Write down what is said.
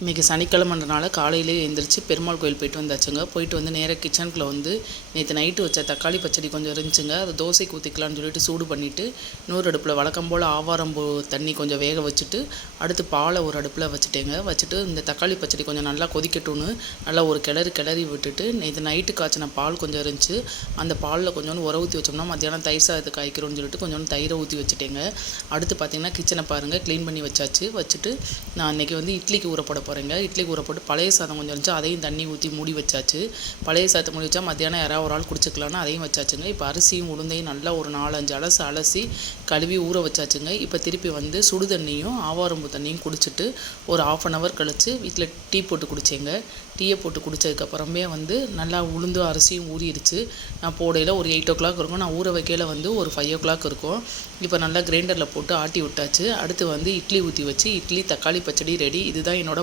இன்றைக்கி சனிக்கிழமன்றனால காலையிலே எழுந்திரிச்சு பெருமாள் கோயில் போயிட்டு வந்தாச்சுங்க. போயிட்டு வந்து நேராக கிச்சனுக்குள்ளே வந்து நேற்று நைட்டு வச்ச தக்காளி பச்சடி கொஞ்சம் இருந்துச்சுங்க. அதை தோசைக்கு ஊற்றிக்கலான்னு சொல்லிட்டு சூடு பண்ணிவிட்டு இன்னொரு அடுப்பில் வழக்கம் போல் ஆவாரம் தண்ணி கொஞ்சம் வேக வச்சுட்டு அடுத்து பாலை ஒரு அடுப்பில் வச்சுட்டேங்க. வச்சுட்டு இந்த தக்காளி பச்சடி கொஞ்சம் நல்லா கொதிக்கட்டும்னு நல்லா ஒரு கிளறி கிளறி விட்டுட்டு நேற்று நைட்டு காய்ச்சின பால் கொஞ்சம் இருந்துச்சு. அந்த பாலில் கொஞ்சோண்டு உர ஊற்றி வச்சோம்னா மத்தியானம் தயிர் சாதத்தை காய்க்கிறோம்னு சொல்லிட்டு கொஞ்சோண்டு தயிரை ஊற்றி வச்சுட்டேங்க. அடுத்து பார்த்திங்கன்னா கிச்சனை பாருங்கள் க்ளீன் பண்ணி வச்சாச்சு. வச்சுட்டு நான் அன்றைக்கி வந்து இட்லிக்கு ஊறப்பட போகிறேங்க இட்லி ஊற போட்டு பழைய சாதம் கொஞ்சம் இருந்துச்சு அதையும் தண்ணி ஊற்றி மூடி வச்சாச்சு. பழைய சாதத்தை மூடி வச்சா மத்தியானம் யாராவது ஒரு ஆள் குடிச்சிக்கலாம்னு அதையும் வச்சாச்சுங்க. இப்போ அரிசியும் உளுந்தையும் நல்லா ஒரு நாலஞ்சு அலசு அலசி கழுவி ஊற வச்சாச்சுங்க. இப்போ திருப்பி வந்து சுடு தண்ணியும் ஆவாரம்பு தண்ணியும் குடிச்சிட்டு ஒரு ஆஃப் அன் ஹவர் கழித்து வீட்டில் டீ போட்டு குடித்தேங்க டீயை போட்டு குடித்ததுக்கப்புறமே வந்து நல்லா உளுந்து அரிசியும் ஊறிடுச்சு. நான் போடையில் ஒரு எயிட் ஓ கிளாக் இருக்கும். நான் ஊற வைக்கையில் வந்து ஒரு ஃபைவ் ஓ கிளாக் இருக்கும். இப்போ நல்லா கிரைண்டரில் போட்டு ஆட்டி விட்டாச்சு. அடுத்து வந்து இட்லி ஊற்றி வச்சு இட்லி தக்காளி பச்சடி ரெடி இதுதான் என்னோட